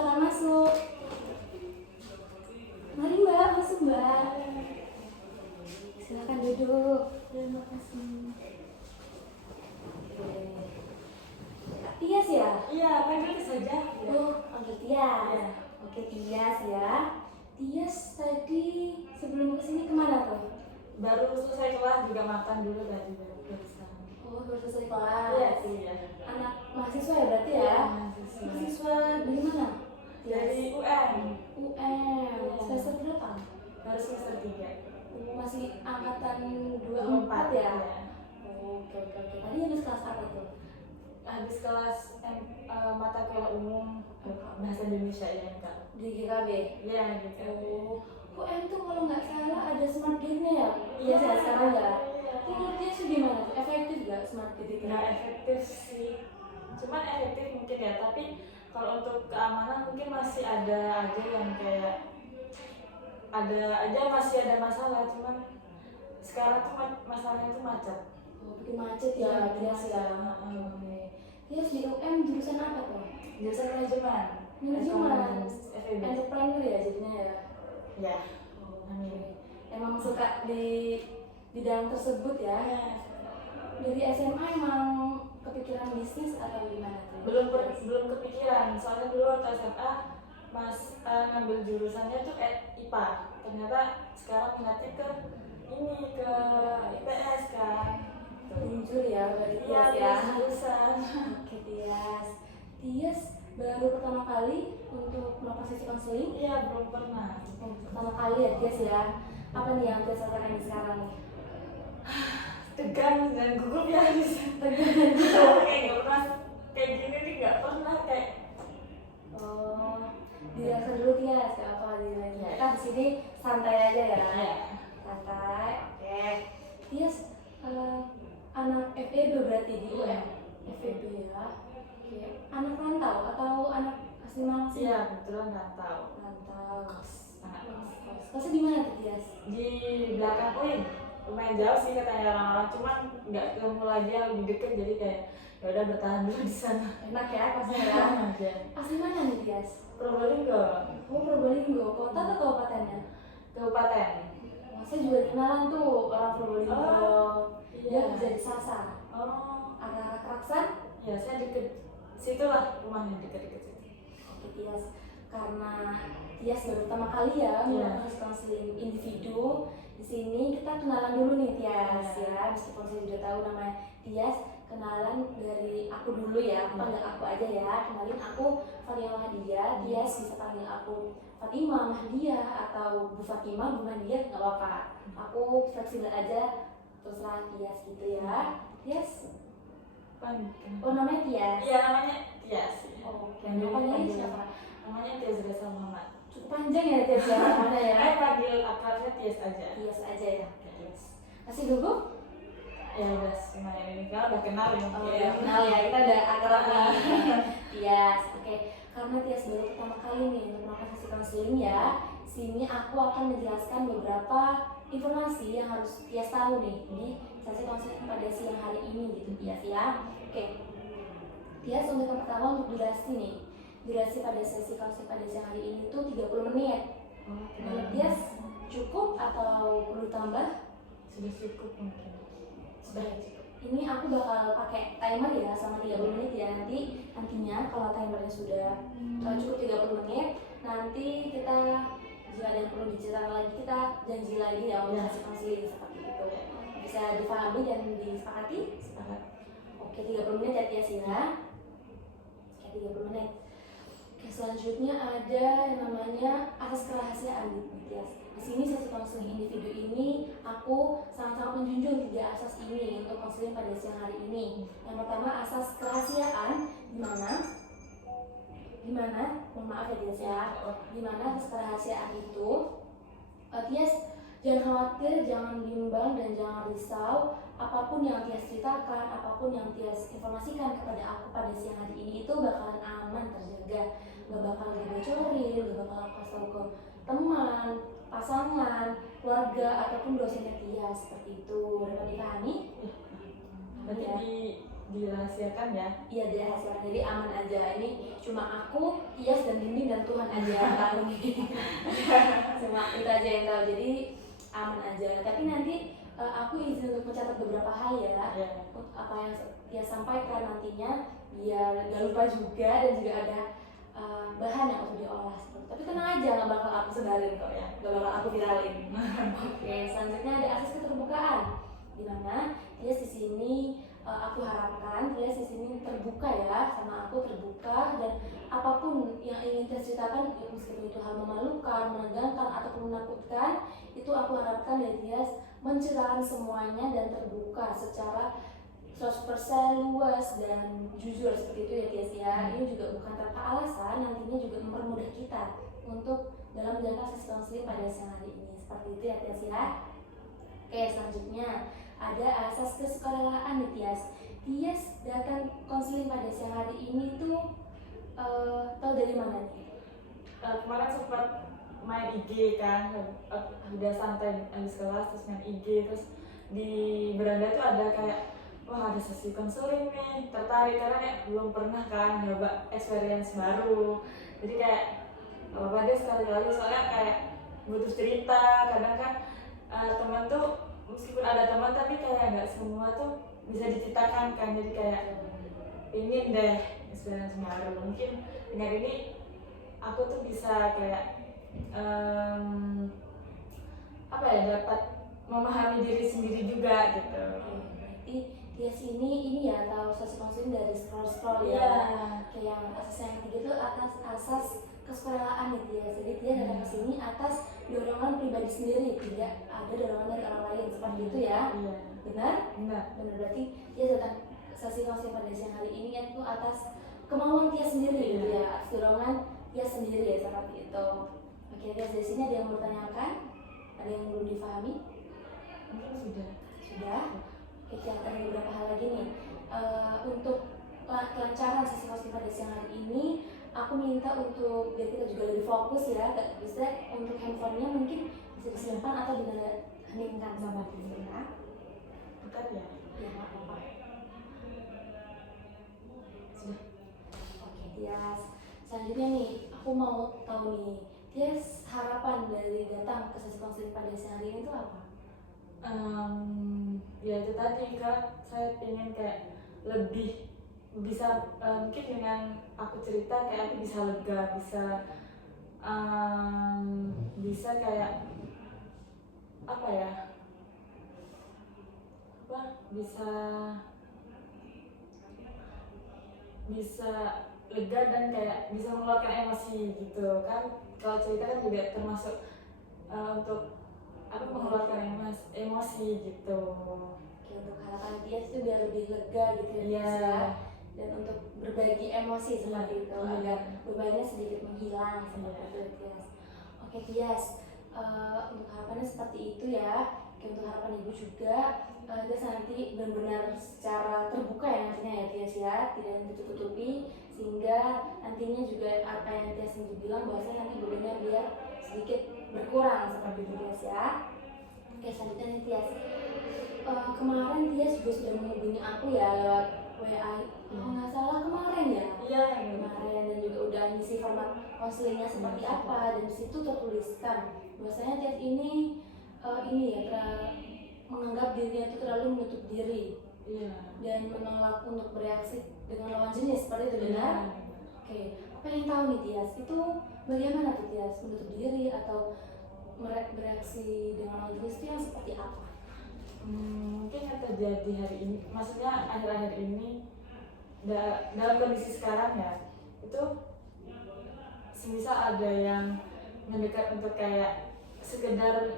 silakan masuk. Mari Mbak, masuk Mbak. Silakan duduk. Terima kasih. Kak Tias ya? Iya, panggil saja. Oh, panggil Tias. Iya. Oke, Tias ya. Tias tadi sebelum kesini kemana tuh? Baru selesai kelas juga makan dulu tadi baru sekarang. Oh, baru selesai kelas. Iya sih ya. Anak mahasiswa ya berarti ya? Iya, mahasiswa. Mahasiswa dari mana? Dari UN. UM. Semester berapa? Baru semester 3. Oh, masih angkatan 24 ya? Iya. Oke. Tadi habis kelas apa tuh? Habis kelas mata kuliah umum bahasa Indonesia ya Kak. Di GKB? Iya gitu. Oh, UM tuh kalau nggak salah ada smart gate-nya ya? Iya, Saya sekarang ya? iya. Itu menurutnya sih gimana tuh? Efektif nggak smart gate itu? Nggak efektif sih. Cuman efektif mungkin ya, tapi kalau untuk keamanan mungkin masih ada aja yang kayak masih ada masalah, cuman sekarang tuh masalahnya tuh macet. Oh, bikin macet Iya, ya, biasa ya. Heeh. Oke. Terus di UM jurusan apa tuh? Jurusan manajemen. Manajemen. FEB. Entrepreneur ya jadinya ya? Ya. Oke. Emang suka di bidang tersebut ya? Iya. Dari SMA emang kepikiran bisnis atau gimana tuh? Belum kepikiran, soalnya dulu waktu SMA ngambil jurusannya tuh IPA. Ternyata sekarang minatnya ke IPS kan. Jujur ya, berarti Iya, Tias ya. jurusan. Oke Tias. Tias baru pertama kali untuk melakukan sesi konseling? Iya, belum pernah. Oh, pertama kali ya Tias ya. Apa nih yang Tias rasakan sekarang nih? Tegang dan gugup ya bisa. Tegang dan Kayak nggak pernah kayak gini nih, nggak pernah kayak. Oh, dirasa dulu Tias, gak apa dirasain. Iya. Kita di sini santai aja ya. Iya. Santai. Oke. Tias anak FEB berarti di UM. FEB ya. Oke. Anak rantau atau anak asli mana sih? Iya, kebetulan nggak tahu. Rantau. Sangat Kosnya di mana tuh Tias? di belakang UIN. Lumayan jauh sih katanya orang-orang, cuman nggak ketemu lagi yang lebih deket, jadi kayak ya udah bertahan dulu di sana. Enak ya kosnya ya. Aja. Asli mana nih Tias? Probolinggo. Oh, Probolinggo. Kota atau kabupatennya? Kabupaten. Saya juga kenalan tuh orang Probolinggo. Oh, Dia iya. kerja di Sasa. Oh, Arah Kraksan. ya saya deket situlah rumahnya, deket-deket situ. Oke Tias, karena Tias baru pertama kali ya melakukan konseling individu. Di sini kita kenalan dulu nih Tias ya, meskipun saya sudah tahu namanya Tias. Kenalan dari aku dulu ya, panggil aku aja ya. Kenalin aku Faria Mahdia. Tias bisa panggil aku Fatima, Mahdia, atau Bu Fatima, Bu Mahdia, nggak apa-apa. Aku fleksibel aja, terserah Tias gitu ya. Tias, oh namanya Tias. Iya, namanya Tias. Oh, Yang dulu namanya panggil siapa? namanya Tias Reza Muhammad. Cukup panjang ya Tias ya, mana ya? Panggil akrabnya Tias aja. Tias aja ya, Tias. Masih gugup? Ya udah lumayan ini, kalau udah kenal ya. Oh, udah kenal ya, kita udah akrab nih. Tias, oke. Karena Tias baru pertama kali nih untuk melakukan sesi konseling ya. Sini aku akan menjelaskan beberapa informasi yang harus Tias tahu nih di sesi konseling pada siang hari ini gitu Tias ya. Oke. Tias, untuk yang pertama untuk durasi nih. Durasi pada sesi konseling pada siang hari ini tuh 30 menit. Menurut Tias cukup atau perlu tambah? Sudah cukup mungkin. Sudah cukup. Ini aku bakal pakai timer ya sama 30 menit ya. Nantinya kalau timernya sudah cukup 30 menit, nanti kita jika ada yang perlu diceritakan lagi, kita janji lagi ya untuk hasil konseling seperti itu. Bisa dipahami dan disepakati? Sepakat. Oke, 30 menit ya Tias ya. Oke, 30 menit. Oke, selanjutnya ada yang namanya asas kerahasiaan gitu Tias. Di sini sesi konseling individu ini aku sangat-sangat menjunjung 3 asas ini untuk konseling pada siang hari ini. Yang pertama asas kerahasiaan, mohon maaf ya Tias ya, dimana asas kerahasiaan itu Tias jangan khawatir, jangan bimbang dan jangan risau. Apapun yang Tias ceritakan, apapun yang Tias informasikan kepada aku pada siang hari ini itu bakalan aman, terjaga. Gak bakal dibocorin, gak bakal kasih tahu ke teman, pasangan, keluarga, ataupun dosennya Tias, seperti itu. Dapat dipahami? Berarti Ya. di dirahasiakan ya. Iya dirahasiakan, jadi aman aja. Ini cuma aku, Tias dan Dinding dan Tuhan aja yang tahu nih. Cuma kita aja yang tahu, jadi aman aja. Tapi nanti aku izin untuk mencatat beberapa hal ya, apa yang dia sampaikan nantinya biar gak lupa juga, dan juga ada bahan yang untuk diolah. Tapi tenang aja, nggak bakal aku sebarin kok ya, nggak bakal aku viralin. Oke, selanjutnya ada akses keterbukaan, di mana dia di sini aku harapkan dia di sini terbuka ya, sama aku terbuka, dan apapun yang ingin dia ceritakan, meskipun itu hal memalukan, menegangkan ataupun menakutkan, itu aku harapkan dari dia menceritakan semuanya dan terbuka secara 100% luas dan jujur seperti itu ya Tias ya. Ini juga bukan tanpa alasan, nantinya juga mempermudah kita untuk dalam menjalankan sesi konseling pada siang hari ini. Seperti itu ya Tias ya. Oke, selanjutnya ada asas kesukarelaan nih Tias. Tias datang konseling pada siang hari ini tuh tahu dari mana nih? Kemarin sempat main IG kan, udah santai habis kelas terus main IG, terus di beranda tuh ada kayak wah ada sesi konseling nih, tertarik karena kayak belum pernah kan nyoba experience baru, jadi kayak apa deh sekali-kali, soalnya kayak butuh cerita. Kadang kan teman tuh meskipun ada teman tapi kayak nggak semua tuh bisa diceritakan kan, jadi kayak ingin deh experience baru. Mungkin dengan ini aku tuh bisa kayak apa ya, dapat memahami diri sendiri juga gitu. Berarti Tias ini ya tahu sesi konseling dari scroll ya. Kayak yang asas yang ketiga itu atas asas kesukarelaan ya Tias. Jadi dia datang ke sini atas dorongan pribadi sendiri, tidak ada dorongan dari orang lain, seperti itu ya. Benar? Benar. Berarti dia datang sesi konseling pada siang hari ini itu atas kemauan Tias sendiri gitu ya, atas dorongan Tias sendiri ya, seperti itu. Oke Tias, dari sini ada yang mau ditanyakan? Ada yang belum dipahami? Mungkin sudah. Oke, ada beberapa hal lagi nih. Untuk kelancaran sesi konseling pada siang hari ini, aku minta untuk biar kita juga lebih fokus ya, bisa untuk handphonenya mungkin bisa disimpan atau dinandakan sama kita ya. bentar ya. Ya nggak apa-apa. Sudah. Oke Tias, selanjutnya nih aku mau tahu nih, Tias harapan dari datang ke sesi konseling pada siang hari ini itu apa? Ya itu tadi kan, saya ingin kayak lebih bisa mungkin dengan aku cerita kayak aku bisa lega, bisa kayak apa ya, bisa lega dan kayak bisa mengeluarkan emosi gitu kan. Kalau cerita kan juga termasuk untuk aku mengeluarkan emosi gitu. Oke, untuk harapan Tias itu biar lebih lega gitu ya Tias ya. Dan untuk berbagi emosi seperti itu, agar bebannya sedikit menghilang seperti itu Tias. Oke Tias, untuk harapannya seperti itu ya. Oke, untuk harapan ibu juga, Tias nanti benar-benar secara terbuka ya nantinya ya Tias ya, tidak ditutup-tutupi, sehingga nantinya juga apa yang Tias sendiri bilang bahwasanya nanti bebannya biar sedikit berkurang seperti itu Tias ya. Oke, selanjutnya nih Tias, kemarin Tias juga sudah menghubungi aku ya lewat WA, kalau nggak salah kemarin ya. Iya, kemarin, dan juga udah ngisi format konselingnya seperti apa, dan disitu tertuliskan bahwasanya Tias ini ya menganggap dirinya itu terlalu menutup diri. Dan menolak untuk bereaksi dengan lawan jenis, seperti itu benar? Oke, apa yang tahu nih Tias, itu bagaimana tuh Tias, menutup diri atau bereaksi dengan lawan jenis itu yang seperti apa? Mungkin yang terjadi hari ini, maksudnya akhir-akhir ini dalam kondisi sekarang ya, itu semisal ada yang mendekat untuk kayak sekedar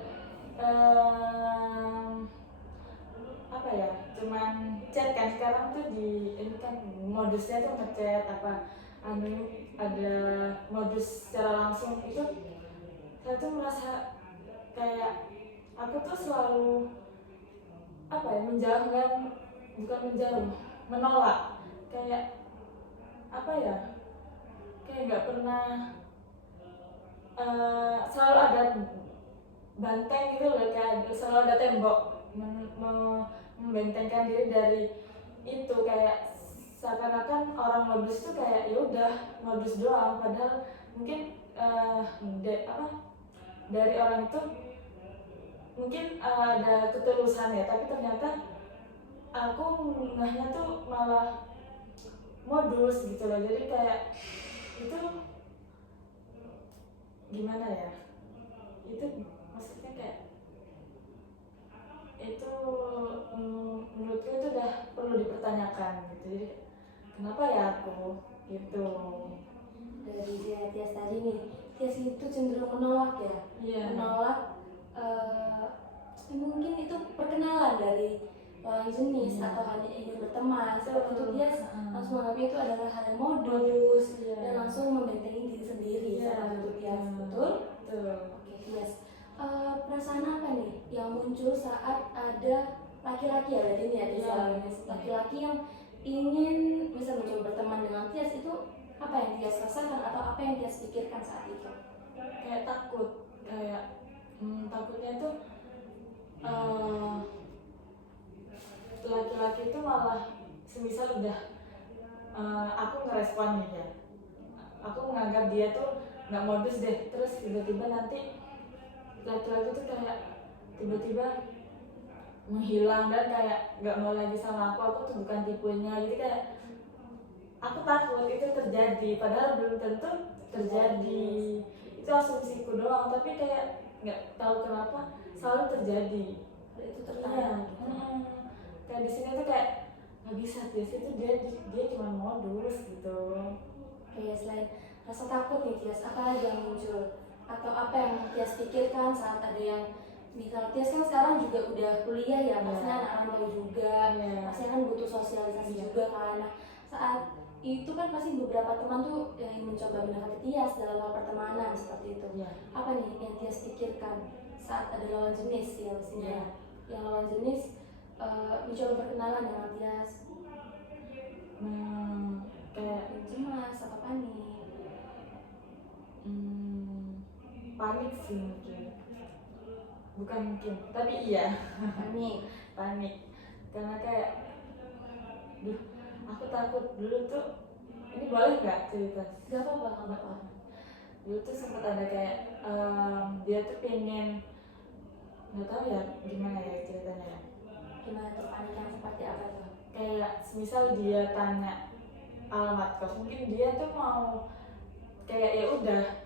apa ya, cuman chat kan. Sekarang tuh di ini kan modusnya tuh ngechat apa ada modus secara langsung. Itu saya tuh merasa kayak aku tuh selalu apa ya, menolak, kayak apa ya, kayak nggak pernah selalu ada banteng gitu loh, kayak selalu ada tembok membentengkan diri dari itu kayak seakan-akan orang modus tuh kayak ya udah modus doang, padahal mungkin dari orang itu mungkin ada ketulusan ya, tapi ternyata aku ngehnya tuh malah modus gitu loh. Jadi kayak itu gimana ya, itu maksudnya kayak itu menurutku itu udah perlu dipertanyakan gitu. Jadi kenapa ya aku gitu. Dari Tias tadi nih, Tias itu cenderung menolak ya, menolak mungkin itu perkenalan dari lawan jenis atau hanya ingin berteman. Seperti itu Tias langsung menganggap itu adalah hal yang modus dan langsung membentengi diri sendiri. Seperti itu Tias, betul? Oke Tias, perasaan apa nih yang muncul saat ada laki-laki ya, berarti ini ada laki-laki yang ingin bisa mencoba berteman dengan Tias, itu apa yang Tias rasakan atau apa yang Tias pikirkan saat itu? Kayak takut, kayak takutnya tuh laki-laki itu malah semisal udah aku ngerespon nih ya, aku menganggap dia tuh nggak modus deh, terus tiba-tiba nanti laki-laki tuh kayak tiba-tiba menghilang dan kayak nggak mau lagi sama aku tuh bukan tipenya. Jadi kayak aku takut itu terjadi, padahal belum tentu terjadi. Itu asumsiku doang, tapi kayak nggak tahu kenapa selalu terjadi. Itu tertanya gitu. Kayak di sini tuh kayak nggak bisa, biasa itu dia cuma modus gitu. Kayak selain rasa takut nih Tias, apa lagi yang muncul? Atau apa yang Tias pikirkan saat ada yang misal Tias kan sekarang juga udah kuliah ya, pastinya anak rantau juga, pasti kan butuh sosialisasi juga kan. Nah, saat itu kan pasti beberapa teman tuh yang mencoba mendekati Tias dalam hal pertemanan seperti itu. Apa nih yang Tias pikirkan saat ada lawan jenis ya, maksudnya yang lawan jenis mencoba berkenalan dengan Tias? Kayak cemas atau panik? Panik sih mungkin, bukan mungkin, tapi iya panik karena kayak aku takut. Dulu tuh, ini boleh nggak cerita? Gak apa-apa. Dulu tuh sempat ada kayak dia tuh pengen, nggak tahu ya gimana ya ceritanya ya. Gimana tuh, panik yang seperti apa tuh? Kayak semisal dia tanya alamat kos, mungkin dia tuh mau kayak ya udah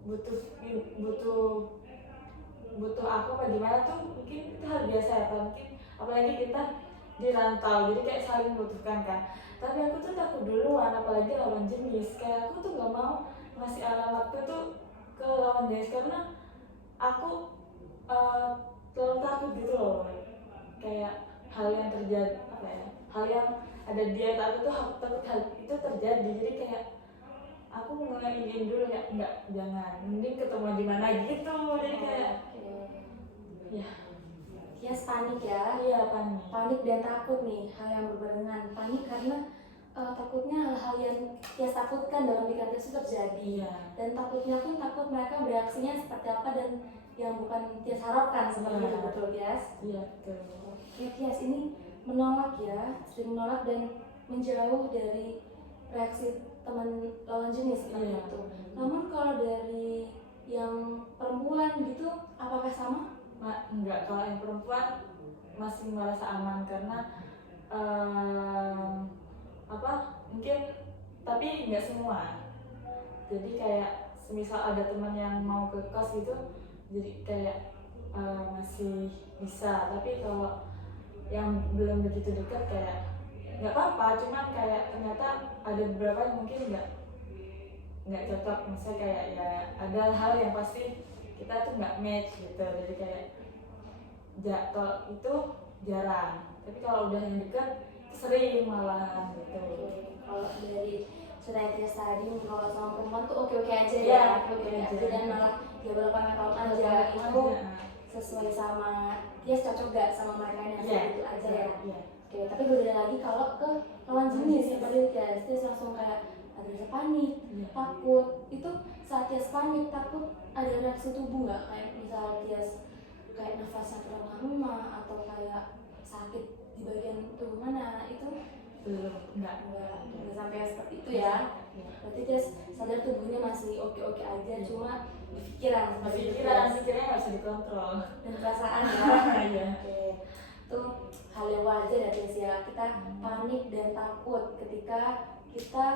butuh aku apa gimana tuh, mungkin itu hal biasa ya, mungkin apalagi kita di rantau jadi kayak saling membutuhkan kan. Tapi aku tuh takut duluan, apalagi lawan jenis. Kayak aku tuh gak mau ngasih alamatku tuh ke lawan jenis karena aku terlalu takut gitu loh, kayak hal yang terjadi apa ya, hal yang ada di aku tuh takut hal itu terjadi. Jadi kayak aku ngelainin dulu ya, enggak, jangan, mending ketemu di mana gitu. Jadi kayak ya Tias panik ya? Iya, panik dan takut nih, hal yang berbarengan. Panik karena takutnya hal-hal yang Tias takutkan dalam pikiran Tias itu terjadi, dan takutnya pun takut mereka bereaksinya seperti apa dan yang bukan Tias harapkan seperti itu. Betul Tias? Iya, betul. Oke Tias, ini menolak ya, sering menolak dan menjauh dari reaksi teman lawan jenis seperti itu. Namun kalau dari yang perempuan gitu, apakah sama? Enggak, kalau yang perempuan masih merasa aman karena mungkin, tapi nggak semua. Jadi kayak semisal ada teman yang mau ke kos gitu, jadi kayak masih bisa. Tapi kalau yang belum begitu dekat kayak nggak apa-apa, cuman kayak ternyata ada beberapa yang mungkin nggak cocok. Misalnya kayak ya ada hal yang pasti kita tuh nggak match gitu. Jadi kayak kalau itu jarang, tapi kalau udah yang dekat sering malahan gitu. Kalau dari cerita Tias tadi, kalau sama perempuan tuh oke-oke aja ya, oke-oke aja, dan malah ya berapa tahun aja itu sesuai sama Tias, cocok gak sama mereka yang seperti itu aja ya. Oke, tapi berbeda lagi kalau ke lawan jenis seperti Tias langsung kayak ada rasa panik, takut. Itu saat Tias panik, takut, ada reaksi tubuh nggak? Kayak misal Tias kayak nafasnya terlalu lama atau kayak sakit di bagian tubuh mana, itu belum, enggak Nggak sampai seperti itu ya. Berarti dia sadar tubuhnya masih oke-oke aja, cuma di pikiran seperti itu, pikirnya nggak bisa dikontrol. dan perasaan ya. Iya. Oke, itu hal yang wajar ya Tias ya. Kita panik dan takut ketika kita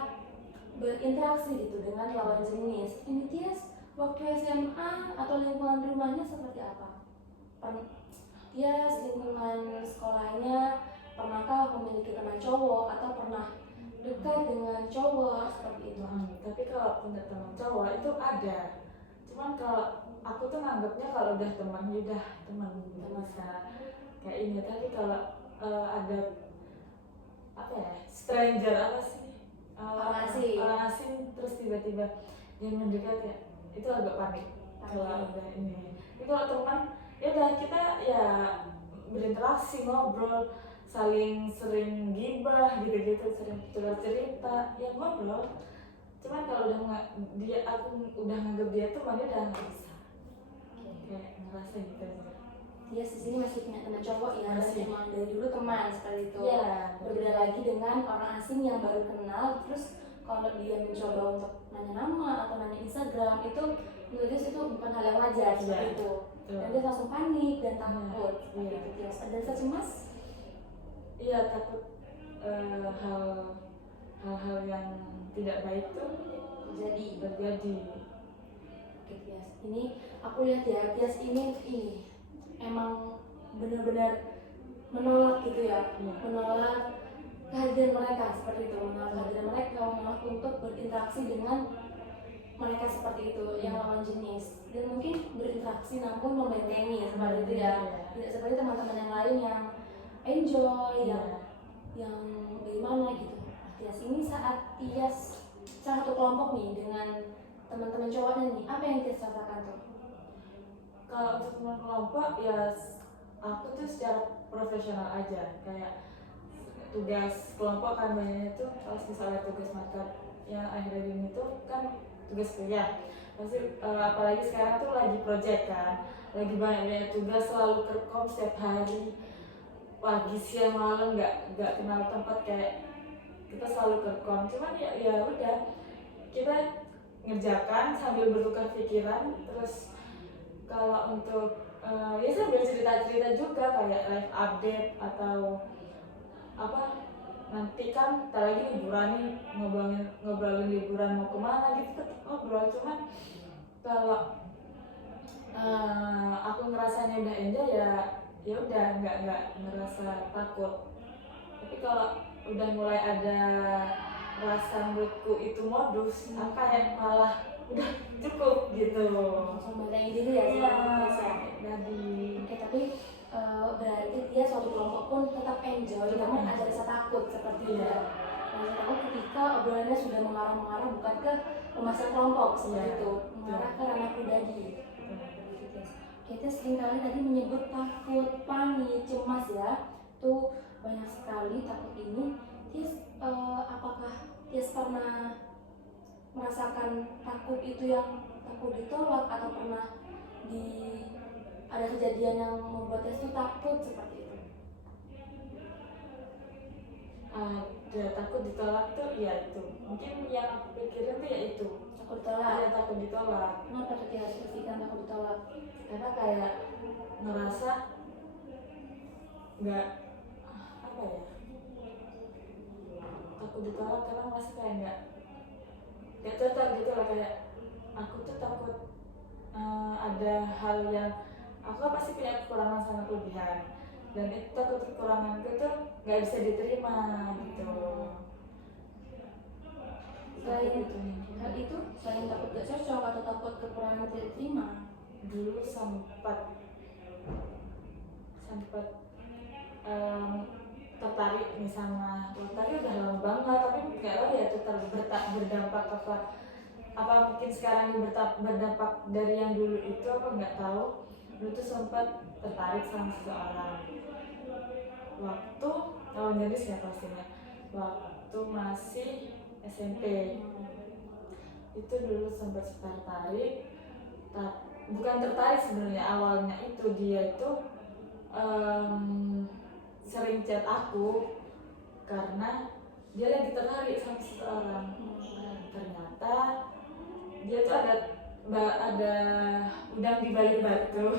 berinteraksi gitu dengan lawan jenis. Ini Tias waktu SMA atau lingkungan rumahnya seperti apa? Tias lingkungan sekolahnya pernahkah memiliki teman cowok atau pernah dekat dengan cowok seperti itu? Tapi kalau punya teman cowok itu ada. Cuman kalau aku tuh nganggapnya kalau udah teman, ya udah teman bisa kayak ini. Tapi kalau ada apa ya, stranger apa sih? Orang asing terus tiba-tiba dia mendekat ya, itu agak panik. Kalau udah ini. Tapi kalau teman, ya udah kita ya berinteraksi, ngobrol, saling sering gibah gitu-gitu, sering cerita, ya ngobrol. Cuman kalau aku udah nganggap dia teman, dia udah nggak bisa kayak ngerasa gitu. Dia di sini masih punya teman cowok ya, dan Masih. emang dari dulu teman seperti itu. Iya. Berbeda lagi dengan orang asing yang baru kenal, terus kalau dia mencoba untuk nanya nama atau nanya Instagram, itu menurut dia itu bukan hal yang wajar seperti itu. Dan dia langsung panik dan takut. Iya. Seperti itu. Ada rasa cemas? Iya, takut hal-hal yang tidak baik tuh terjadi. Oke, Tias. Ini aku lihat ya, Tias ini emang benar-benar menolak gitu ya, menolak kehadiran mereka seperti itu, menolak kehadiran mereka, menolak untuk berinteraksi dengan mereka seperti itu yang lawan jenis, dan mungkin berinteraksi namun membentengi seperti itu ya, tidak seperti teman-teman yang lain yang enjoy, yang bagaimana gitu. Tias ini saat Tias salah satu kelompok nih dengan teman-teman cowoknya nih, apa yang Tias rasakan tuh? Kalau untuk teman kelompok ya aku tuh secara profesional aja, kayak tugas kelompok kan banyaknya tuh kalau misalnya tugas mata yang akhir-akhir ini tuh kan tugas kuliah, pasti apalagi sekarang tuh lagi project kan, lagi banyak tugas, selalu kerkom setiap hari, pagi siang malam nggak kenal tempat, kayak kita selalu kerkom. Cuman ya udah, kita ngerjakan sambil bertukar pikiran. Terus kalau untuk ya sambil cerita-cerita juga, kayak live update atau apa, nanti kan ntar lagi liburan nih, ngobrolin liburan mau kemana gitu, tetap ngobrol. Cuman kalau aku ngerasanya udah enjoy ya udah nggak ngerasa takut. Tapi kalau udah mulai ada rasa menurutku itu modus, apa yang malah udah cukup gitu. Langsung balain diri ya, Jadi Oke, tapi berarti dia suatu kelompok pun tetap enjoy, namun ada rasa takut seperti itu. Rasa takut ketika obrolannya sudah mengarah bukan ke pembahasan kelompok seperti itu, mengarah ke ranah pribadi. Kita seringkali tadi menyebut takut, panik, cemas ya. Tuh banyak sekali takut ini. Tias, apakah Tias pernah merasakan takut itu yang takut ditolak, atau pernah ada kejadian yang membuat Tias tuh takut seperti itu? Dia takut ditolak tuh ya itu. Mungkin yang aku pikirin tuh ya itu. Takut ditolak. Dia takut ditolak. Kenapa tuh Tias berpikiran takut ditolak? Karena kayak ngerasa nggak apa ya, takut ditolak karena ngerasa kayak nggak cocok gitu lah, kayak aku tuh takut ada hal yang aku pasti punya kekurangan sama kelebihan, dan itu takut kekuranganku tuh nggak bisa diterima gitu. Selain hal itu, selain takut gak cocok atau takut kekurangan tidak diterima, dulu sempat tertarik nih sama tari, udah lama banget, tapi nggak tahu ya itu berdampak apa mungkin sekarang ini berdampak dari yang dulu itu, apa nggak tahu. Dulu tuh sempat tertarik sama seseorang waktu tahun gadis ya pastinya, waktu masih SMP. Itu dulu sempat tertarik, bukan tertarik sebenarnya, awalnya itu dia itu sering chat aku karena dia lagi tertarik sama seseorang. Ternyata dia tuh ada udang di balik batu.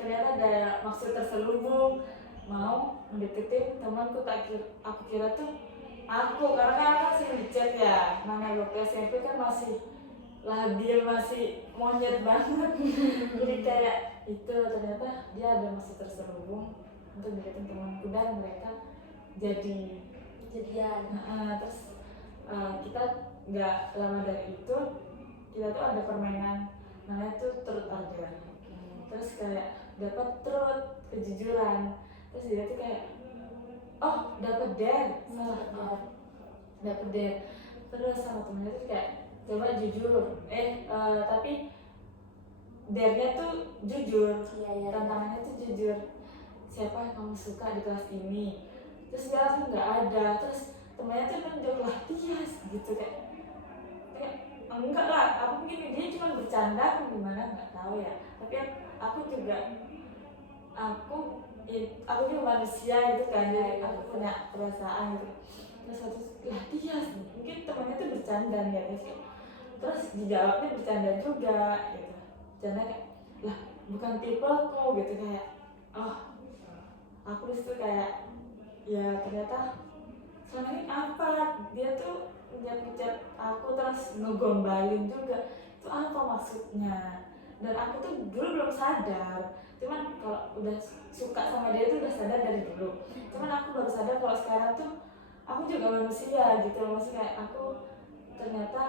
Ternyata ada maksud terselubung mau mendeketin temanku. Aku kira tuh aku, karena kan aku sih di chat ya, mana waktu SMP kan masih labil, masih monyet banget. Jadi kayak itu, ternyata dia ada maksud terselubung untuk deketin temanku dan mereka jadian. terus kita nggak lama dari itu kita tuh ada permainan namanya tuh truth or dare. Terus kayak dapat truth, kejujuran. Terus dia tuh kayak oh dapat dare, dapat dare. Terus sama temennya tuh kayak coba jujur, tapi dare-nya tuh jujur, tantangannya tuh jujur. Siapa yang kamu suka di kelas ini? Terus dia langsung nggak ada. Terus temennya tuh nunjuk lah Tias gitu, kayak enggak lah, aku mungkin dia cuma bercanda aku gimana nggak tahu ya. Tapi aku juga manusia gitu kan, jadi aku punya perasaan gitu. Terus waktu lah Tias mungkin temennya tuh bercanda ya, terus dijawabnya bercanda juga gitu. Bercanda kayak lah bukan tipeku gitu, kayak oh aku disitu kayak ya ternyata selama ini apa dia tuh ngejat aku terus ngegombalin juga, itu apa maksudnya. Dan aku tuh dulu belum sadar, cuman kalau udah suka sama dia tuh udah sadar dari dulu, cuman aku baru sadar kalau sekarang tuh aku juga manusia gitu loh. Maksudnya kayak aku ternyata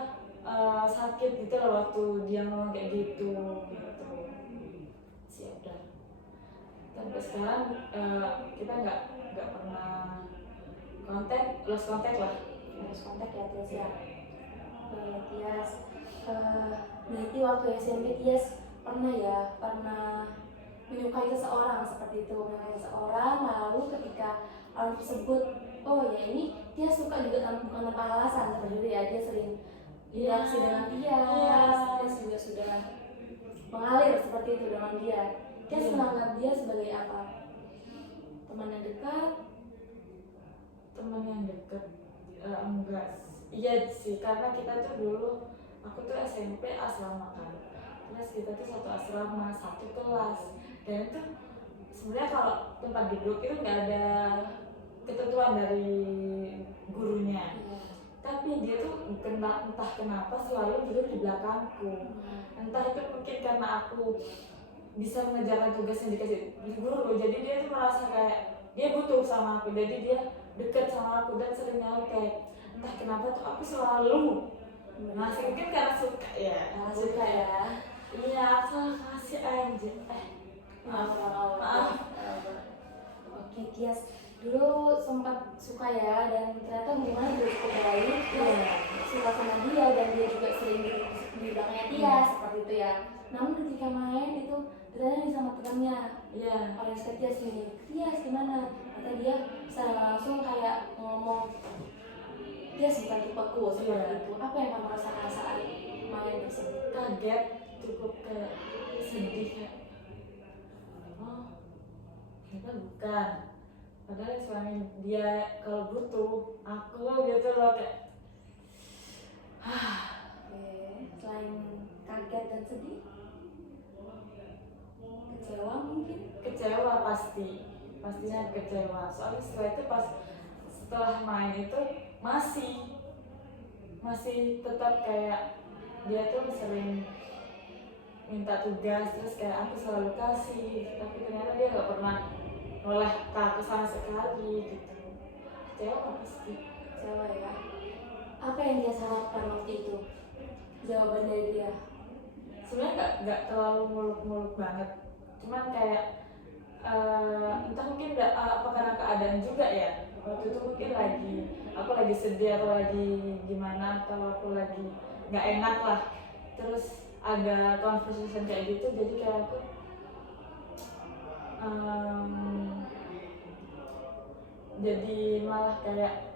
sakit gitu loh waktu dia ngomong kayak gitu sih. Udah sampai sekarang kita nggak pernah lost contact lah. Lost contact ya Tias ya. Tias, berarti waktu SMP Tias pernah menyukai seseorang seperti itu, lalu ketika orang tersebut oh ya ini dia suka juga bukan tanpa alasan seperti itu ya, dia sering interaksi dengan dia, Tias juga sudah mengalir seperti itu dengan dia. Tias menganggap dia sebagai apa? Teman yang dekat? Enggak, iya sih, karena kita tuh dulu aku tuh SMP asrama kan, terus kita tuh satu asrama, satu kelas, dan itu sebenarnya kalau tempat duduk itu nggak ada ketentuan dari gurunya. Tapi dia tuh entah kenapa selalu duduk di belakangku. Entah itu mungkin karena aku bisa mengerjakan tugas yang dikasih guru, jadi dia tuh merasa kayak dia butuh sama aku, jadi dia deket sama aku dan sering nyontek. Entah kenapa tuh aku selalu masih, mungkin karena suka ya. Iya, aku kasih aja. Maaf. Oke Tias, dulu sempat suka ya, dan ternyata hubungannya juga cukup baik. Suka sama dia dan dia juga sering di belakangnya Tias seperti itu ya. Namun ketika main itu ditanya nih sama temannya, oleh Tias nih, Tias gimana? Kata dia secara langsung kayak ngomong Tias bukan tipeku seperti itu. Apa yang kamu rasakan saat main tersebut? Kaget, cukup kayak sedih kayak oh ternyata bukan. Padahal selama dia kalau butuh aku gitu loh kayak Selain kaget dan sedih, kecewa mungkin? Kecewa pastinya kecewa. Soalnya setelah main itu masih tetap kayak dia tuh sering minta tugas, terus kayak aku selalu kasih, tapi ternyata dia nggak pernah noleh ke aku sama sekali gitu. Kecewa pasti. Kecewa ya. Apa yang dia harapkan waktu itu? Jawaban dari dia? Sebenarnya nggak terlalu muluk-muluk banget, cuman kayak entah mungkin apa karena keadaan juga ya. Waktu itu mungkin aku lagi sedih atau lagi gimana, atau aku lagi nggak enak lah, terus ada conversation kayak gitu, jadi kayak aku jadi malah kayak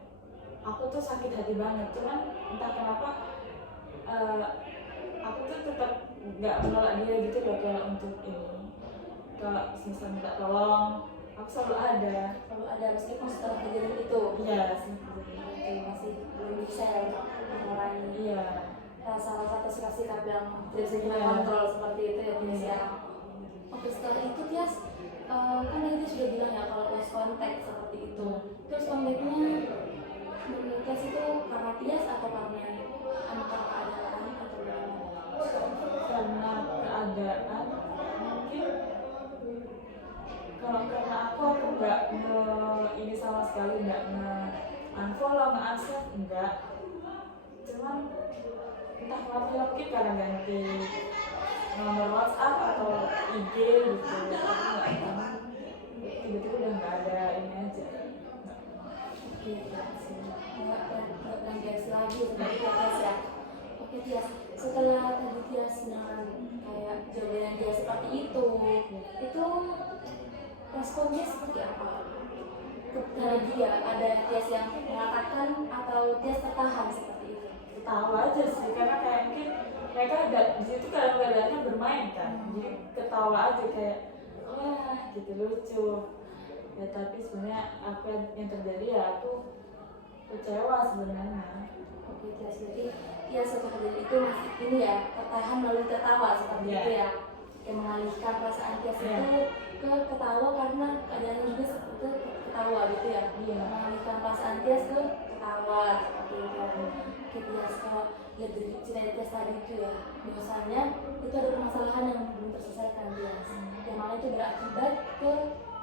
aku tuh sakit hati banget. Cuman entah kenapa aku tuh tetap nggak menolak dia gitu loh, kayak untuk ini kalau misalnya minta tolong aku selalu ada. Kalau ada meskipun setelah kejadian itu Iya itu masih belum bisa ya untuk mengurangi iya rasa-rasa atau sikap-sikap yang tidak bisa kita Iya. kontrol seperti itu ya Tias ya. Oke, setelah itu Tias kan tadi Tias sudah bilang ya kalau lost contact seperti itu. Terus kontaknya menurut Tias itu karena Tias atau karena keadaan atau bagaimana? karena keadaan mungkin. Kalau karena aku nggak ini sama sekali nggak unfollow, nge-accept enggak. Cuman entah kenapa ya, mungkin karena ganti nomor WhatsApp atau IG gitu. Aku nggak tahu. Tiba-tiba udah nggak ada ini aja. Oke, nggak Tias lagi seperti Tias ya. Oke Tias, setelah tadi Tias dengan kayak jawaban dia seperti itu responnya seperti apa? Dari dia ada Tias yang mengatakan atau Tias tertahan seperti itu? Tahu aja sih karena kayak mungkin mereka ada di situ kadang-kadangnya bermain kan, jadi ketawa aja kayak wah gitu lucu ya, tapi sebenarnya apa yang terjadi ya aku kecewa sebenarnya. Oke Tias, jadi Tias waktu kejadian itu masih ini ya tertahan melalui tertawa seperti itu ya, yang mengalihkan perasaan Tias itu ke ketawa karena keadaan juga seperti itu, ketawa gitu ya, mengalihkan perasaan Tias ke ketawa seperti itu. Oke Tias, kalau lihat dari cerita Tias tadi itu ya, bahwasanya itu ada permasalahan yang belum terselesaikan Tias, yang mana itu berakibat ke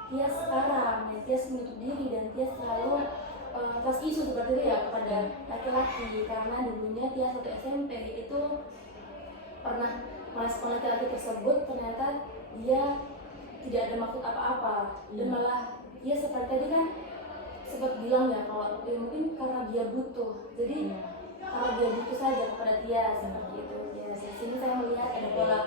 Tias sekarang, dan Tias menutup diri dan Tias selalu trust isu seperti itu ya kepada laki-laki, karena dulunya Tias waktu SMP itu pernah merespon laki-laki tersebut, ternyata dia tidak ada maksud apa-apa dan malah dia seperti tadi kan sempat bilang ya kalau mungkin karena dia butuh, jadi karena dia butuh saja kepada Tias seperti itu. Tias ya, sini saya melihat ada pola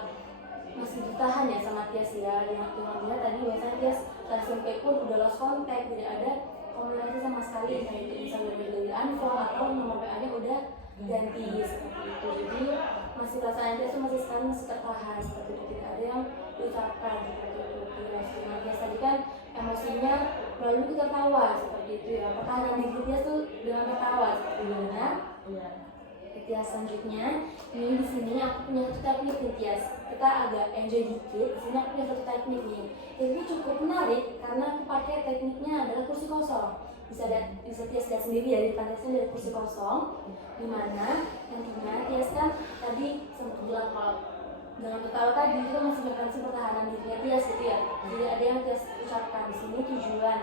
masih bertahan ya sama Tias ya, dengan dia tadi biasanya Tias dari SMP pun udah lost contact, tidak ada komunikasi sama sekali, kayak itu bisa dari unfollow atau nomor WA-nya udah ganti seperti itu. Jadi masih perasaan Tias itu masih sekarang masih tertahan seperti itu, tidak ada yang diucapkan seperti itu. Nah Tias tadi kan emosinya melalui tertawa seperti itu ya, pertahanan diri Tias tuh dengan tertawa seperti itu ya. Iya. Tias selanjutnya ini di sini aku punya satu teknik nih Tias, kita agak enjoy dikit. Di sini aku punya satu teknik nih, ini cukup menarik karena aku pakai tekniknya adalah kursi kosong. Bisa Tias lihat sendiri ya, di pantasnya dari kursi kosong, dimana nantinya Tias kan tadi sempat bilang kalau dengan tertawa tadi itu masih mekanisme pertahanan dirinya Tias gitu ya. Jadi ada yang Tias ucapkan di sini, tujuan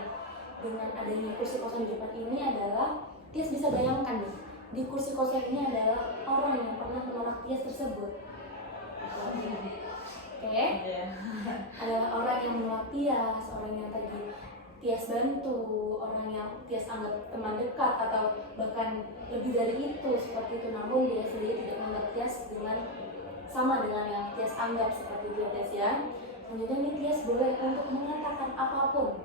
dengan adanya kursi kosong di depan ini adalah Tias bisa bayangkan nih, di kursi kosong ini adalah orang yang pernah menolak Tias tersebut. Oke? Adalah orang yang menolak Tias, orang yang tadi Tias bantu, orang yang Tias anggap teman dekat atau bahkan lebih dari itu seperti itu, namun dia sendiri tidak menganggap Tias dengan sama dengan yang Tias anggap seperti itu Tias ya. Selanjutnya nih Tias boleh untuk mengatakan apapun,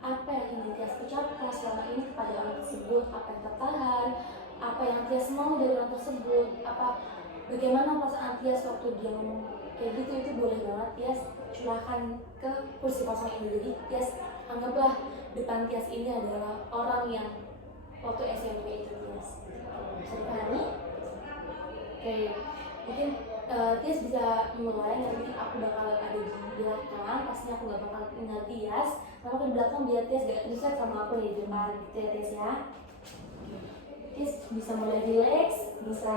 apa yang ingin Tias ucapkan selama ini kepada orang tersebut, apa yang tertahan, apa yang Tias mau dari orang tersebut, apa bagaimana perasaan Tias waktu dia ngomong kayak gitu, itu boleh banget Tias curahkan ke kursi kosong ini. Jadi Tias anggaplah depan Tias ini adalah orang yang waktu SMP itu Tias. Bisa dipahami? Oke, mungkin Tias bisa mulai, nanti aku bakal ada di belakang, pastinya aku gak bakal tinggal Tias, karena di belakang biar Tias gak terdesak sama aku di depan gitu ya Tias ya. Tias bisa mulai relax, bisa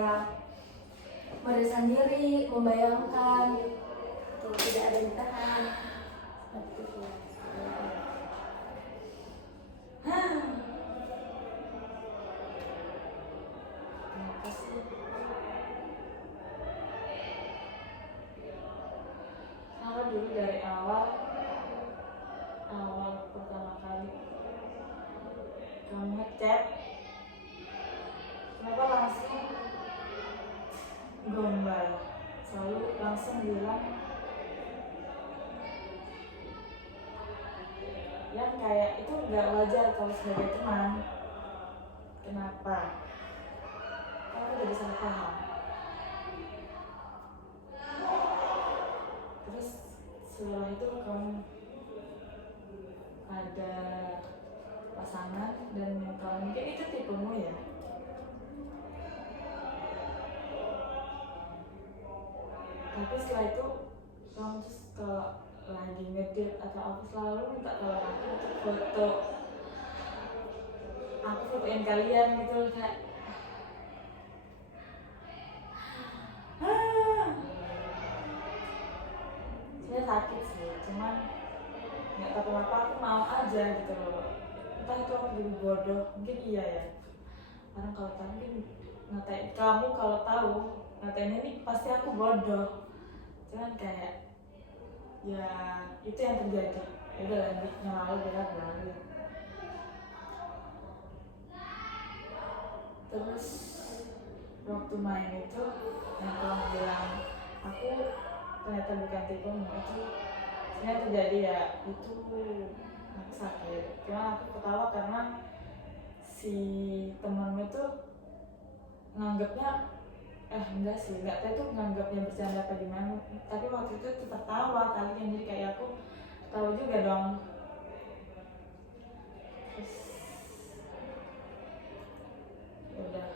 meresan diri, membayangkan tuh, tidak ada yang ditahan seperti itu. Kenapa sih? Karena dulu dari awal pertama kali kamu ngechat, kenapa langsung gombal, selalu langsung bilang yang kayak itu nggak wajar kalau sebagai teman. Kenapa? Kamu jadi salah paham. Terus setelah itu kamu ada pasangan dan mental mungkin itu tipemu ya. Tapi setelah itu kamu terus kalau lagi ngedate atau apa selalu minta tolong aku untuk foto, aku fotoin kalian gitu kayak sebenarnya sakit sih, cuman nggak tahu kenapa aku mau aja gitu loh. Entah itu aku jadi bodoh, mungkin iya ya. Karena kalau tahu mungkin ngatain kamu, kalau tahu ngatain ini pasti aku bodoh. Cuman kayak ya itu yang terjadi. Ya udah lanjut yang lalu berlalu. Terus waktu main itu yang kamu bilang aku ternyata bukan tipe itu sebenarnya terjadi ya, itu aku sakit. Cuma aku ketawa karena si temanmu itu nganggapnya enggak sih, enggak tahu itu nganggapnya bercanda apa gimana, tapi waktu itu tertawa kalian, jadi kayak aku tahu juga dong. Terus udah,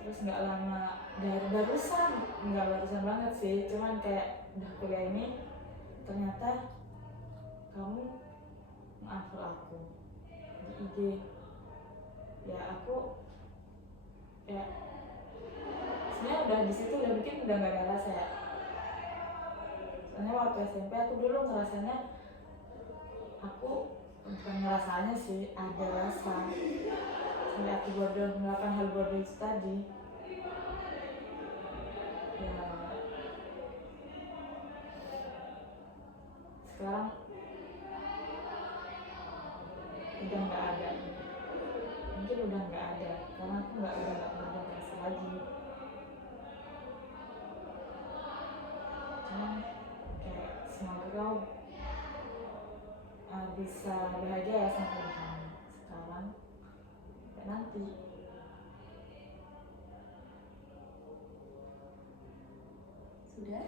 terus nggak lama dari nggak barusan banget sih, cuman kayak udah kuliah ini ternyata kamu nge-unfollow aku di IG. Ya aku ya sebenarnya udah di situ udah bikin udah nggak ada rasa ya. Soalnya waktu SMP aku dulu ngerasanya, aku bukan ngerasanya sih, ada rasa sampai aku bodoh melakukan hal bodoh itu tadi. Ya sekarang udah nggak ada, mungkin udah nggak ada karena aku udah nggak ada rasa lagi. Cuman kayak semoga kau bisa bahagia ya sampai dengan sekarang dan nanti. Sudah?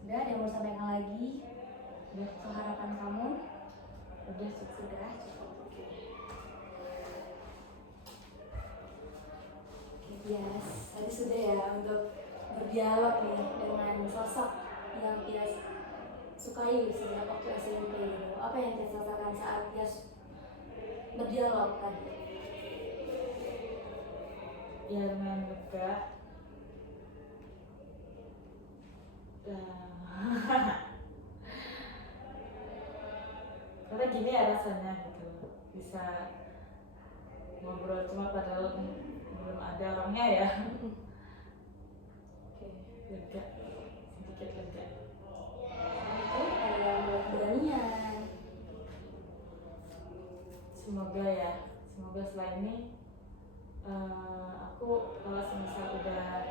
Sudah ada yang mau sampaikan lagi? Udah, Harapan kamu? udah cukup. Sudah cukup. Oke. Yes, tadi sudah ya untuk berdialog nih dengan sosok yang Tias sukai sejak waktu SMP gitu. Apa yang Tias rasakan saat Tias berdialog tadi? Ya lumayan lega. Karena gini ya rasanya gitu, bisa ngobrol cuma padahal belum ada orangnya ya. Oke. Lega, sedikit lega. Itu ada keberanian. Semoga ya, semoga setelah ini aku kalau semisal udah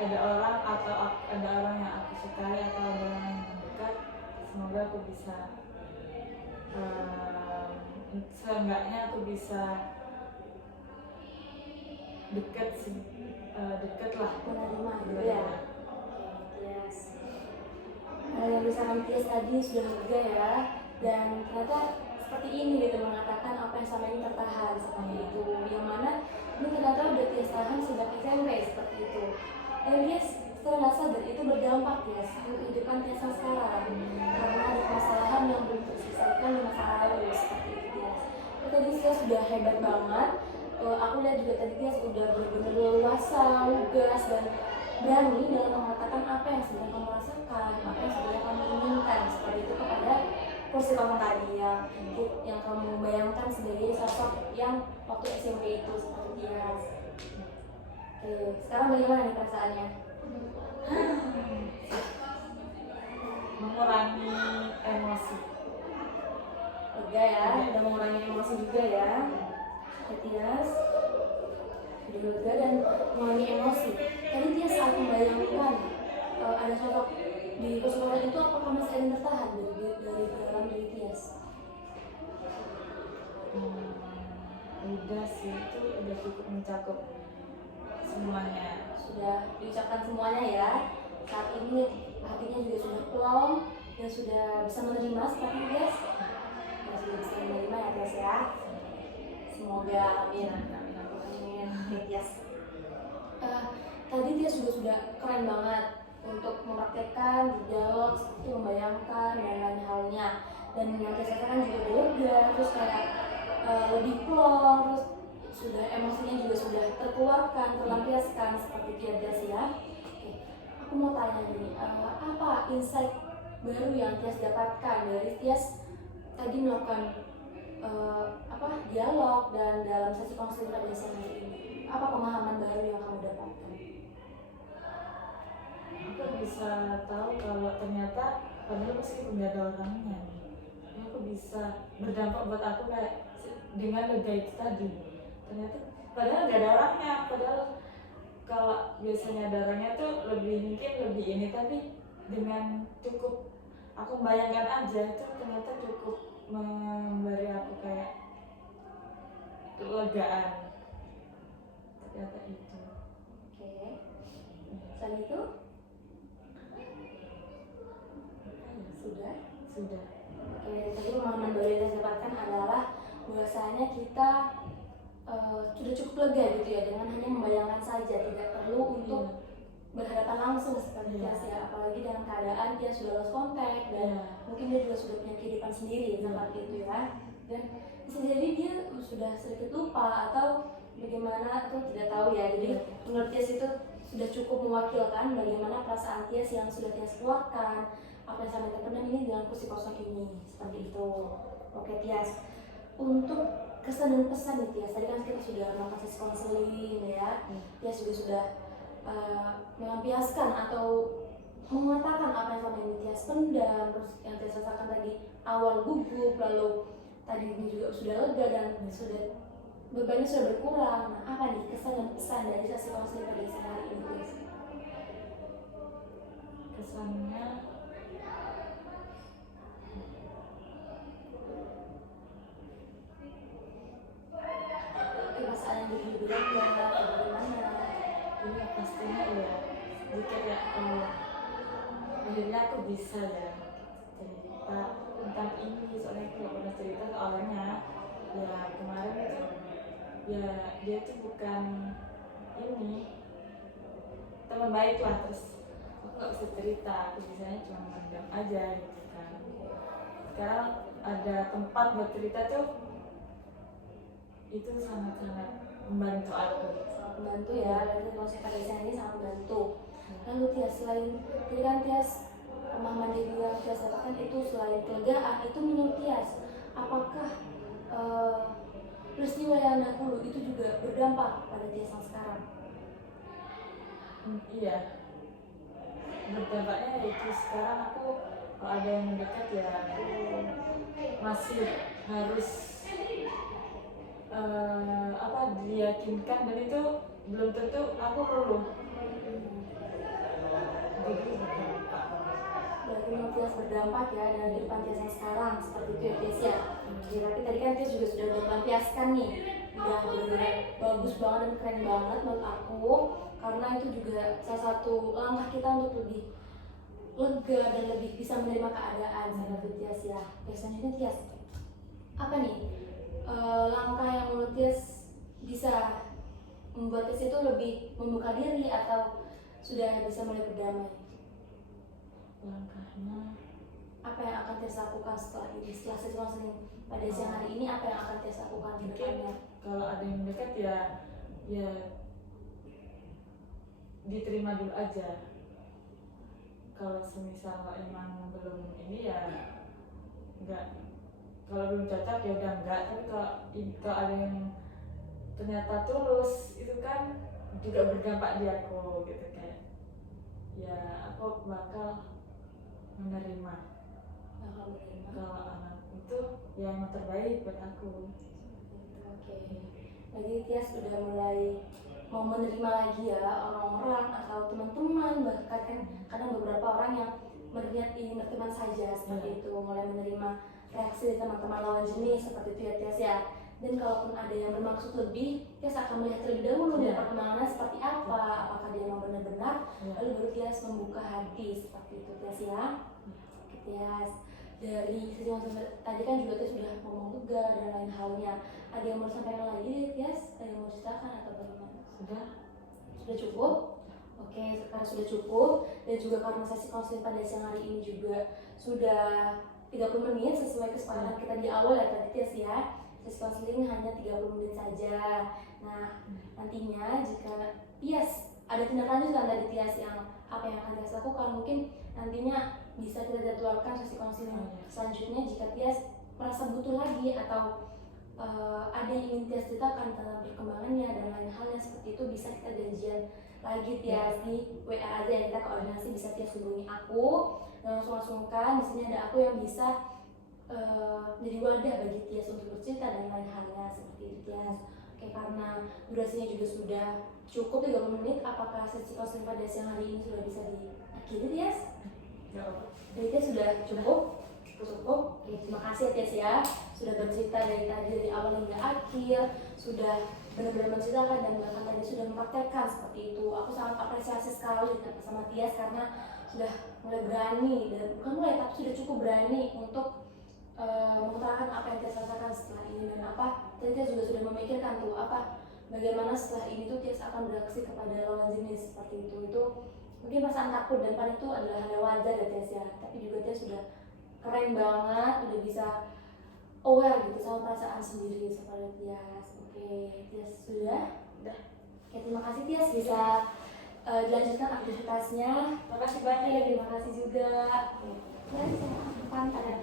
ada orang atau ada orang yang aku sukai atau ada orang yang mendekat, semoga aku bisa seenggaknya aku bisa deket lah, Menerima gitu ya. Oke, Tias. Yang bersama Tias tadi sudah lega ya, dan ternyata seperti ini gitu, mengatakan apa yang selama ini tertahan seperti itu, yang mana ini ternyata udah Tias tahan sejak SMP seperti itu. Dan Tias setelah nggak sadar itu berdampak ya kehidupan Tias yang sekarang, karena ada permasalahan yang belum terselesaikan di masa lalu seperti itu Tias. Tadi Tias sudah hebat banget. Aku lihat juga tadi Tias udah benar-benar leluasa, lugas, dan berani dalam mengatakan apa yang sebenarnya kamu rasakan, apa yang sebenarnya kamu inginkan seperti itu kepada kursi kamu tadi yang kamu bayangkan sebagai sosok yang waktu SMP itu seperti Tias. Oke, sekarang bagaimana nih perasaannya? mengurangi emosi. Lega ya, udah mengurangi emosi juga ya. Tias udah lega dan mengurangi emosi. Tadi Tias saat membayangkan ada sosok di persoalan itu, apakah masih ada yang tertahan dari dalam diri Tias? Udah sih, itu udah cukup mencakup semuanya. Sudah diucapkan semuanya ya. Saat ini hatinya juga sudah plong dan sudah bisa menerima seperti Tias. Dan sudah bisa menerima ya Tias ya. Semoga amin. Amin. Oke Tias. Tadi Tias juga sudah keren banget untuk mempraktekkan dialog seperti membayangkan dan lain halnya. Dan yang Tias katakan juga lega, terus kayak lebih plong, terus sudah emosinya juga sudah terkeluarkan, terlampiaskan seperti itu ya Tias ya. Oke, aku mau tanya nih, apa insight baru yang Tias dapatkan dari Tias tadi melakukan dialog dan dalam sesi konseling pada siang hari ini? Apa pemahaman baru yang kamu dapatkan? Aku bisa tahu kalau ternyata padahal meskipun nggak ada orangnya nih, aku bisa berdampak buat aku kayak dengan lega itu tadi. Ternyata padahal nggak ada orangnya, padahal kalau biasanya ada orangnya tuh mungkin lebih ini, tapi dengan cukup aku membayangkan aja itu ternyata cukup memberi aku kayak kelegaan. Ternyata itu. Oke. Selain itu? Sudah. Oke, tadi pemahaman baru yang saya dapatkan adalah bahwasanya kita sudah cukup lega gitu ya dengan hanya membayangkan saja, tidak perlu untuk berhadapan langsung seperti Tias ya, apalagi dalam keadaan dia sudah lost contact dan mungkin dia juga sudah punya kehidupan sendiri seperti itu ya, dan bisa jadi dia sudah sedikit lupa atau bagaimana atau tidak tahu ya. Jadi menurut Tias itu sudah cukup mewakilkan bagaimana perasaan Tias yang sudah Tias keluarkan, apa yang sampai terpendam ini dengan kursi kosong ini seperti itu. Oke Tias, untuk kesan dan pesan nih Tias, tadi kan kita sudah melakukan sesi konseling ya, Tias juga sudah melampiaskan atau mengatakan apa yang selama ini Tias pendam, terus yang Tias rasakan tadi awal gugup, lalu tadi ini juga sudah lega dan sudah bebannya sudah berkurang. Nah, apa nih kesan dan pesan dari sesi konseling pada siang hari ini Tias? Kesannya perasaan yang jadi lebih lega atau bagaimana? ini pastinya ya jika ya akhirnya aku bisa ya cerita tentang ini, soalnya aku gak pernah cerita soalnya ya kemarin itu ya dia tuh bukan ini teman baik lah, terus aku gak bisa cerita, aku bisanya cuma mendam aja gitu kan. Sekarang ada tempat buat cerita tuh itu sangat-sangat membantu aku. Membantu ya, dari konsep pada siang ini sangat membantu. Lalu Tias, selain tadi kan Tias pemahaman diri yang Tias dapatkan itu selain kelegaan, itu menurut Tias apakah peristiwa yang dahulu itu juga berdampak pada Tias yang sekarang? Iya, berdampaknya itu sekarang aku kalau ada yang mendekat ya aku masih harus diyakinkan, dan itu belum tentu aku perlu. Berarti menurut Tias berdampak ya dari kehidupan Tias yang sekarang seperti itu ya Tias ya. Oke, tapi tadi kan Tias juga sudah melampiaskan nih, udah benar-benar bagus banget dan keren banget menurut aku, karena itu juga salah satu langkah kita untuk lebih lega dan lebih bisa menerima keadaan seperti Tias ya. Oke, selanjutnya Tias, apa nih langkah yang menurut Tias bisa membuat Tias itu lebih membuka diri atau sudah bisa mulai berdamai? Langkahnya Apa yang akan Tias lakukan setelah ini, setelah sesi konseling pada siang hari ini, apa yang akan Tias lakukan ke mungkin depannya? kalau ada yang mendekat ya diterima dulu aja. Kalau semisal emang belum ini ya enggak, kalau belum cocok ya udah enggak. Tapi kalau ada yang ternyata tulus itu kan juga berdampak di aku gitu, kayak ya aku bakal menerima kalau anak itu yang terbaik buat aku. Oke, jadi Tias sudah mulai mau menerima lagi ya orang-orang atau teman-teman, bahkan kan kadang beberapa orang yang berniat ingin berteman saja seperti itu, mulai menerima reaksi dari teman-teman lawan jenis seperti itu ya Tias ya. Dan kalaupun ada yang bermaksud lebih, Tias akan melihat terlebih dahulu dari perkembangannya seperti apa, apakah dia mau benar-benar, lalu baru Tias membuka hati seperti itu Tias ya. Tias. Dari sesi konseling tadi kan juga Tias sudah ngomong juga dan lain halnya. Ada yang mau disampaikan lagi Tias? Ada yang mau ceritakan atau bagaimana? Sudah cukup? Oke, karena sudah cukup dan juga karena sesi konseling pada siang hari ini juga sudah 30 menit sesuai kesepakatan kita di awal ya tadi Tias ya. Sesi konseling hanya 30 menit saja. Nah, nantinya jika Tias ada tindak lanjut kan tadi Tias yang apa yang akan Tias lakukan, mungkin nantinya bisa kita jadwalkan sesi konseling selanjutnya jika Tias merasa butuh lagi atau ada yang ingin Tias ceritakan tentang perkembangannya dan lain halnya seperti itu, bisa kita janjian lagi Tias di WA aja ya, kita koordinasi, bisa Tias hubungi aku dan langsung-langsungkan. Di sini ada aku yang bisa jadi wadah bagi Tias untuk bercerita dan lain halnya seperti itu Tias. Oke, karena durasinya juga sudah cukup 30 menit, apakah sesi konseling pada siang hari ini sudah bisa diakhiri Tias? Jadi Tias sudah cukup? Cukup. Oke, terima kasih ya Tias ya, sudah bercerita dari awal hingga akhir, sudah benar-benar menceritakan dan bahkan tadi sudah mempraktekkan seperti itu. Aku sangat apresiasi sekali sama Tias karena sudah mulai berani, dan bukan mulai tapi sudah cukup berani untuk mengutarakan apa yang Tias rasakan setelah ini, dan apa tadi Tias juga sudah memikirkan tuh apa bagaimana setelah ini tuh Tias akan bereaksi kepada lawan jenis seperti itu. Itu mungkin perasaan takut dan panik itu adalah hal yang wajar ya Tias ya, tapi juga Tias sudah keren banget, udah bisa aware gitu sama perasaan sendiri seperti Tias. Oke, Tias sudah? Udah. Oke, terima kasih Tias, bisa dilanjutkan aktivitasnya. Terima kasih banyak. Terima kasih juga. Oke, saya depan ada